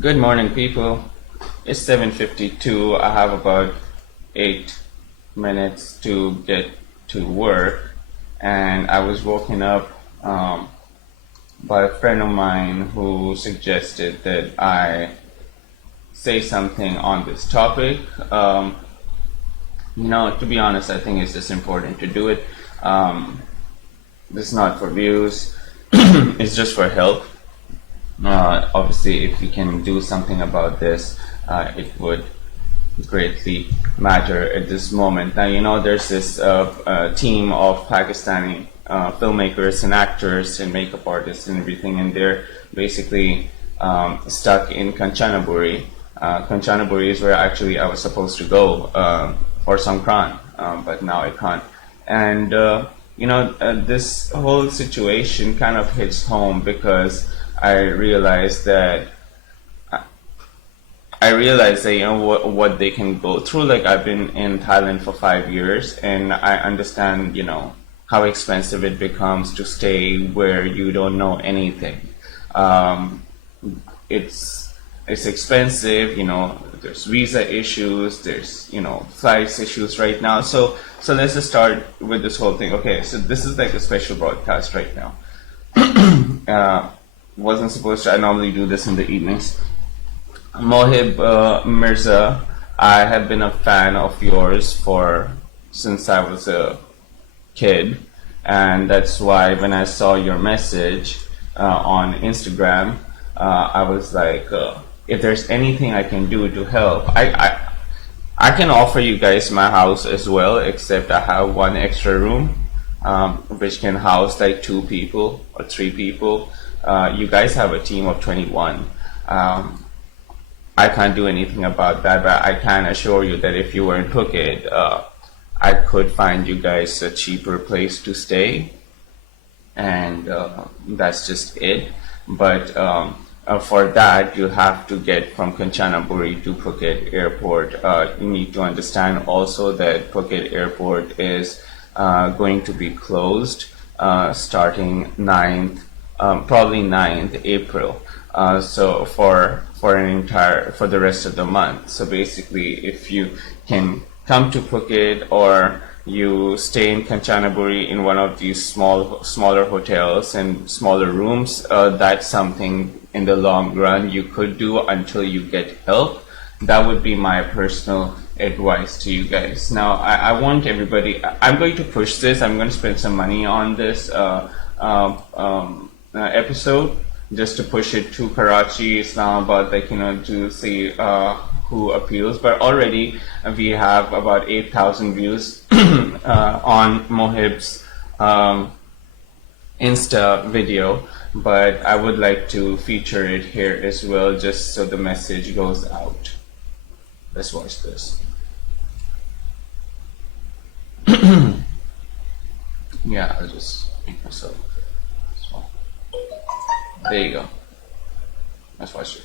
Good morning, people. It's 7:52. I have about 8 minutes to get to work, and I was woken up by a friend of mine who suggested that I say something on this topic. To be honest, I think it's just important to do it. This is not for views, it's just for help. Obviously, if we can do something about this, it would greatly matter at this moment. Now, there's this team of Pakistani filmmakers and actors and makeup artists and everything, and they're basically stuck in Kanchanaburi. Kanchanaburi is where actually I was supposed to go for Songkran, but now I can't. And this whole situation kind of hits home because I realized that what they can go through. Like, I've been in Thailand for 5 years, and I understand how expensive it becomes to stay where you don't know anything. Um, it's expensive. There's visa issues. There's flights issues right now. So let's just start with this whole thing. Okay, so this is like a special broadcast right now. Wasn't supposed to. I normally do this in the evenings. Mohib Mirza, I have been a fan of yours since I was a kid, and that's why when I saw your message on Instagram, I was like, if there's anything I can do to help, I can offer you guys my house as well, except I have one extra room, which can house like 2 people or 3 people. You guys have a team of 21. I can't do anything about that, but I can assure you that if you were in Phuket, I could find you guys a cheaper place to stay, and that's just it. But for that, you have to get from Kanchanaburi to Phuket Airport. You need to understand also that Phuket Airport is going to be closed starting 9th, probably 9th April. So for the rest of the month. So basically, if you can come to Phuket or you stay in Kanchanaburi in one of these smaller hotels and smaller rooms, that's something in the long run you could do until you get help. That would be my personal advice to you guys. Now, I want everybody. I'm going to push this. I'm going to spend some money on this episode, just to push it to Karachi, Islamabad, to see who appeals. But already we have about 8,000 views on Mohib's Insta video. But I would like to feature it here as well, just so the message goes out. Let's watch this. Yeah, I'll just make myself small. There you go. Let's watch it.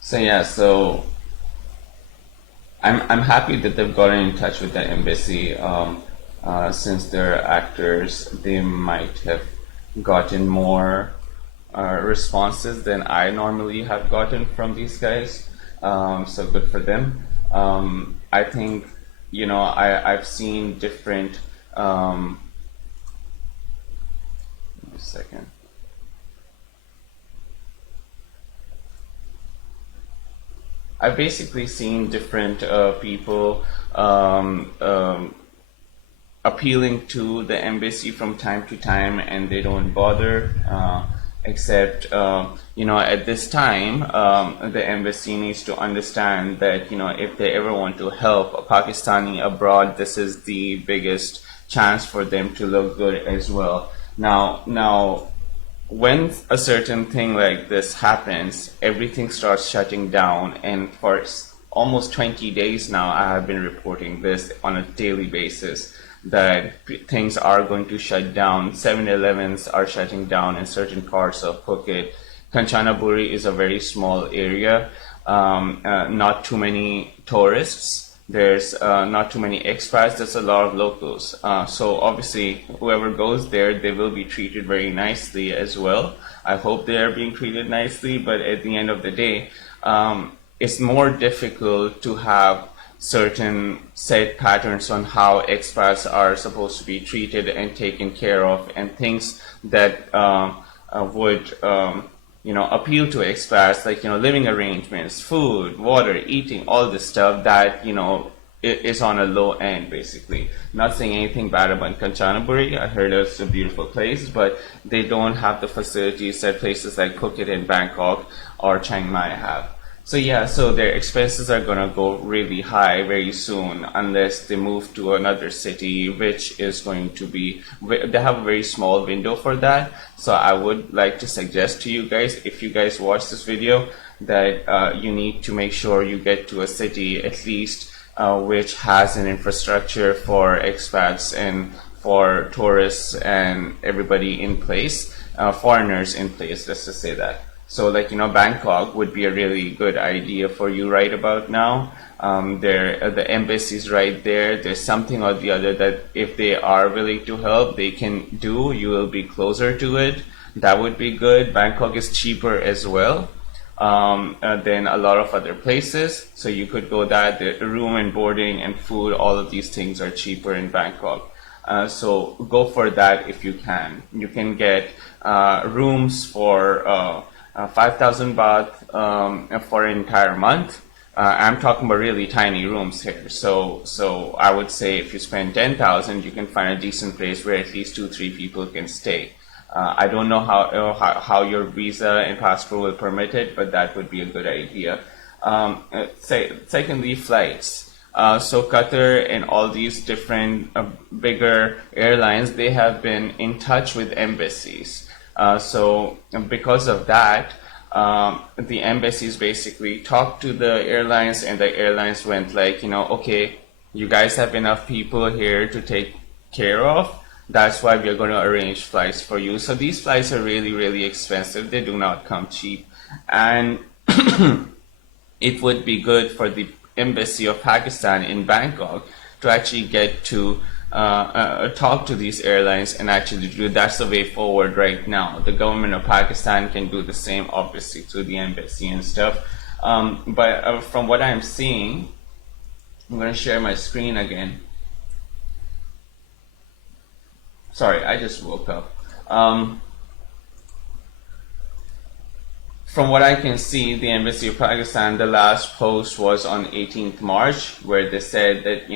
So yeah, so I'm happy that they've gotten in touch with the embassy. Since they're actors, they might have gotten more responses than I normally have gotten from these guys. So good for them. I think, I've seen different. Wait a second. I've basically seen different people appealing to the embassy from time to time, and they don't bother. Except, at this time, the embassy needs to understand that, if they ever want to help a Pakistani abroad, this is the biggest chance for them to look good as well. Now, when a certain thing like this happens, everything starts shutting down, and for almost 20 days now, I have been reporting this on a daily basis that things are going to shut down. 7-Elevens are shutting down in certain parts of Phuket. Kanchanaburi is a very small area, not too many tourists. There's not too many expats, there's a lot of locals. So obviously, whoever goes there, they will be treated very nicely as well. I hope they are being treated nicely, but at the end of the day, it's more difficult to have certain set patterns on how expats are supposed to be treated and taken care of, and things that would appeal to expats, like, living arrangements, food, water, eating, all this stuff that, is on a low end, basically. Not saying anything bad about Kanchanaburi. I heard it's a beautiful place, but they don't have the facilities that places like Phuket and Bangkok or Chiang Mai have. So yeah, so their expenses are gonna go really high very soon unless they move to another city, which is going to be, they have a very small window for that. So I would like to suggest to you guys, if you guys watch this video, that you need to make sure you get to a city at least which has an infrastructure for expats and for tourists and everybody in place, foreigners in place, let's just say that. So, like, Bangkok would be a really good idea for you right about now. The embassy's right there. There's something or the other that if they are willing to help, they can do. You will be closer to it. That would be good. Bangkok is cheaper as well than a lot of other places. So you could go that. The room and boarding and food, all of these things are cheaper in Bangkok. So go for that if you can. You can get rooms for 5,000 baht for an entire month. I'm talking about really tiny rooms here. So I would say if you spend 10,000, you can find a decent place where at least 2-3 people can stay. I don't know how your visa and passport will permit it, but that would be a good idea. Secondly, flights. So Qatar and all these different bigger airlines, they have been in touch with embassies. So because of that, the embassies basically talked to the airlines, and the airlines went like, okay, you guys have enough people here to take care of. That's why we are going to arrange flights for you. So these flights are really, really expensive. They do not come cheap. And it would be good for the embassy of Pakistan in Bangkok to actually get to talk to these airlines and actually do. That's the way forward right now. The government of Pakistan can do the same, obviously, through the embassy and stuff. But from what I'm seeing, I'm going to share my screen again. Sorry, I just woke up. From what I can see, the Embassy of Pakistan, the last post was on 18th March, where they said that,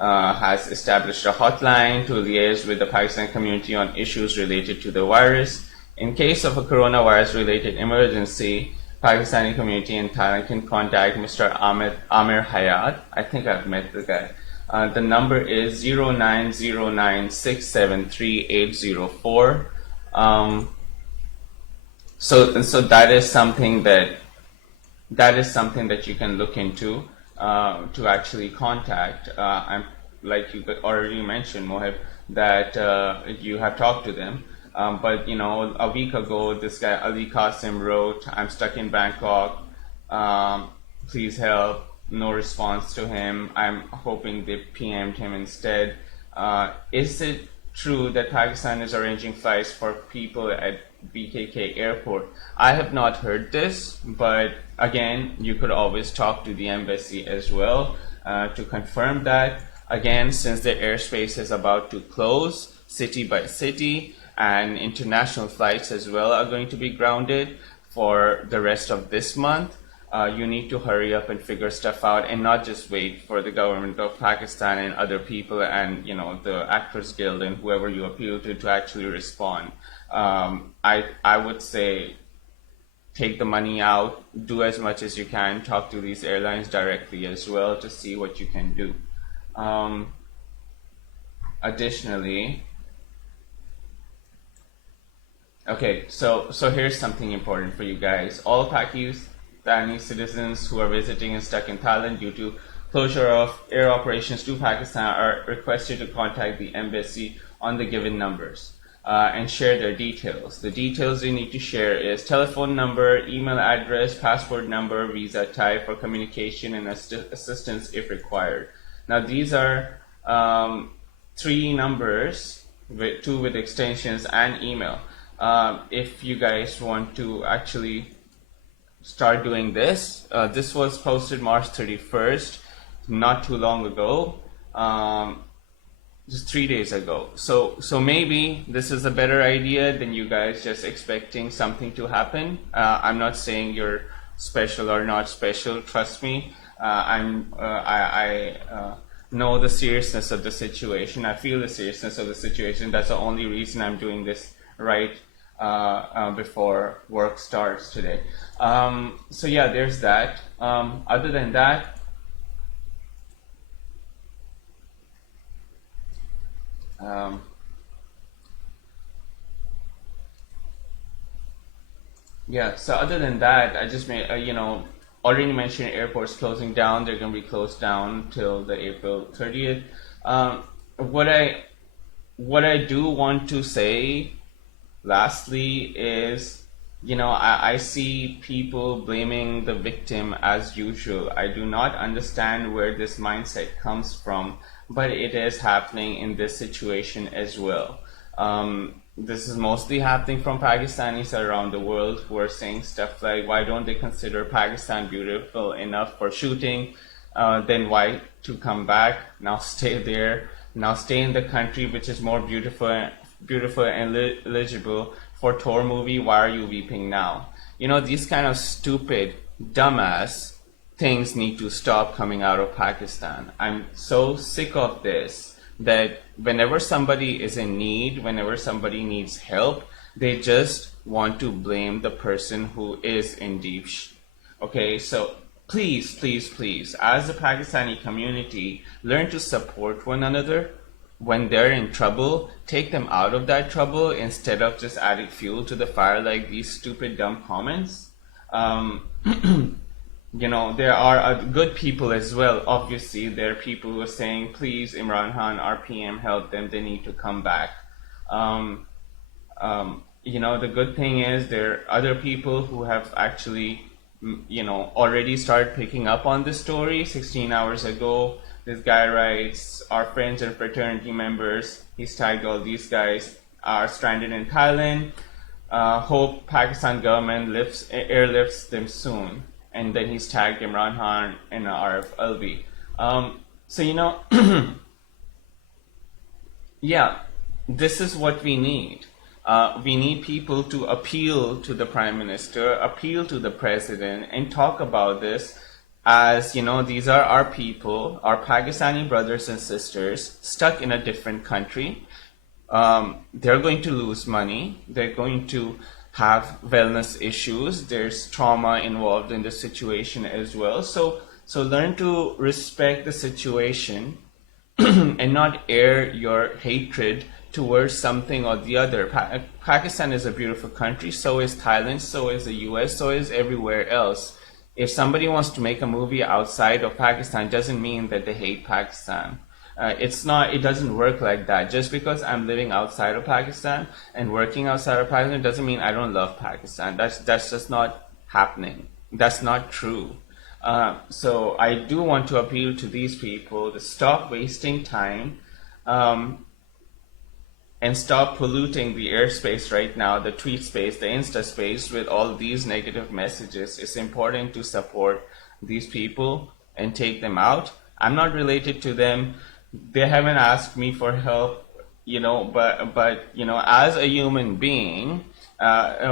has established a hotline to liaise with the Pakistan community on issues related to the virus. In case of a coronavirus-related emergency, Pakistani community in Thailand can contact Mr. Amir Hayat. I think I've met the guy. The number is 0909673804. So that is something that you can look into. to actually contact. I'm like you already mentioned, Mohib, that you have talked to them. But a week ago, this guy Ali Qasim wrote, "I'm stuck in Bangkok. Um, Please help." No response to him. I'm hoping they PM'd him instead. Is it true that Pakistan is arranging flights for people at BKK airport? I have not heard this, but again, you could always talk to the embassy as well to confirm that. Again, since the airspace is about to close city by city, and international flights as well are going to be grounded for the rest of this month, you need to hurry up and figure stuff out and not just wait for the government of Pakistan and other people and the Actors Guild and whoever you appeal to actually respond. I would say take the money out, do as much as you can, talk to these airlines directly as well to see what you can do. Additionally, okay, so here's something important for you guys. All Pakistani citizens who are visiting and stuck in Thailand due to closure of air operations to Pakistan are requested to contact the embassy on the given numbers and share their details. The details they need to share is telephone number, email address, passport number, visa type for communication and assistance if required. Now these are three numbers, two with extensions and email. If you guys want to actually start doing this, this was posted March 31st, not too long ago, just 3 days ago. So maybe this is a better idea than you guys just expecting something to happen. I'm not saying you're special or not special. Trust me, I know the seriousness of the situation. I feel the seriousness of the situation. That's the only reason I'm doing this right before work starts today. So yeah, there's that. Other than that, yeah. So other than that, I just made already mentioned airports closing down. They're going to be closed down till the April 30th. What I do want to say lastly is, I see people blaming the victim as usual. I do not understand where this mindset comes from, but it is happening in this situation as well. This is mostly happening from Pakistanis around the world who are saying stuff like, why don't they consider Pakistan beautiful enough for shooting? Then why to come back? Now stay there. Now stay in the country which is more beautiful and eligible for tour movie. Why are you weeping now? These kind of stupid, dumbass things need to stop coming out of Pakistan. I'm so sick of this, that whenever somebody is in need, whenever somebody needs help, they just want to blame the person who is in deep okay, so please, please, please, as the Pakistani community, learn to support one another. When they're in trouble, take them out of that trouble instead of just adding fuel to the fire like these stupid, dumb comments. There are good people as well. Obviously, there are people who are saying, please, Imran Khan, RPM, help them. They need to come back. The good thing is there are other people who have actually, already started picking up on this story. 16 hours ago, this guy writes, our friends and fraternity members, he's tagged all these guys, are stranded in Thailand. Hope Pakistan government airlifts them soon. And then he's tagged Imran Khan and Arif Alvi. Yeah, this is what we need. We need people to appeal to the Prime Minister, appeal to the President, and talk about this as, these are our people, our Pakistani brothers and sisters stuck in a different country. They're going to lose money. They're going to have wellness issues. There's trauma involved in the situation as well. So learn to respect the situation and not air your hatred towards something or the other. Pakistan is a beautiful country. So is Thailand. So is the US. So is everywhere else. If somebody wants to make a movie outside of Pakistan, doesn't mean that they hate Pakistan. It's not. It doesn't work like that. Just because I'm living outside of Pakistan and working outside of Pakistan doesn't mean I don't love Pakistan. That's just not happening. That's not true. So I do want to appeal to these people to stop wasting time, and stop polluting the airspace right now, the tweet space, the Insta space, with all these negative messages. It's important to support these people and take them out. I'm not related to them. They haven't asked me for help, but as a human being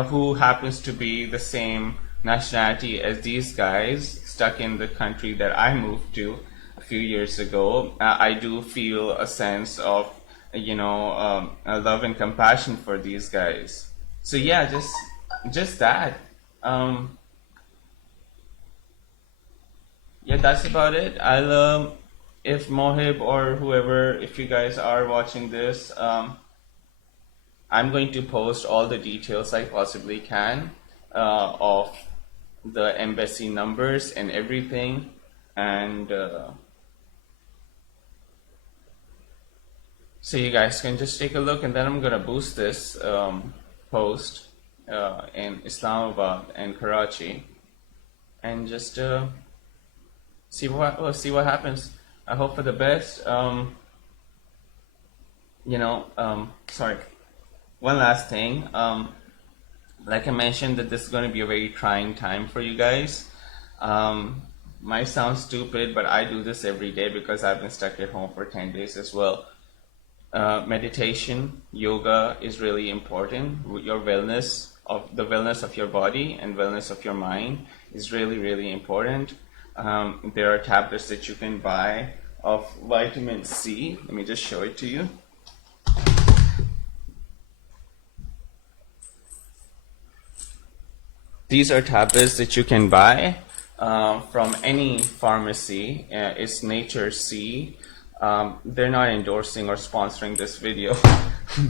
who happens to be the same nationality as these guys, stuck in the country that I moved to a few years ago, I do feel a sense of love and compassion for these guys. So yeah, just that. Yeah, that's about it. I'll if Mohib or whoever, if you guys are watching this, I'm going to post all the details I possibly can of the embassy numbers and everything, and so you guys can just take a look, and then I'm gonna boost this post in Islamabad and Karachi, and just see what happens. I hope for the best. Sorry. One last thing. Like I mentioned, that this is going to be a very trying time for you guys. Might sound stupid, but I do this every day because I've been stuck at home for 10 days as well. Meditation, yoga is really important. Your wellness of your body and wellness of your mind is really, really important. There are tablets that you can buy of vitamin C. Let me just show it to you. These are tablets that you can buy from any pharmacy. It's Nature C. They're not endorsing or sponsoring this video,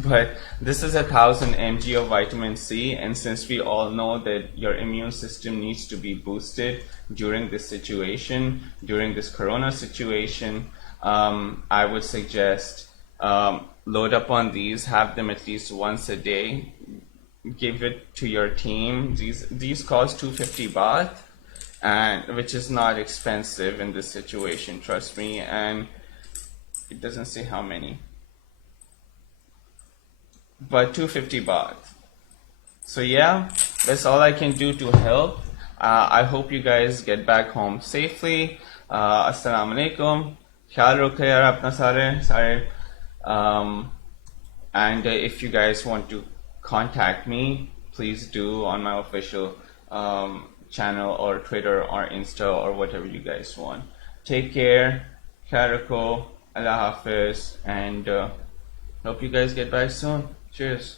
but this is 1,000 mg of vitamin C, and since we all know that your immune system needs to be boosted during this situation, during this corona situation, I would suggest load up on these, have them at least once a day, give it to your team. These cost 250 baht, and which is not expensive in this situation, trust me, and it doesn't say how many, but 250 baht. So yeah, that's all I can do to help. I hope you guys get back home safely. Assalamu alaikum. Khayal rakho yaar apna sare. And if you guys want to contact me, please do on my official channel or Twitter or Insta or whatever you guys want. Take care. Khayal rakho. Allah Hafiz, and hope you guys get back soon. Cheers.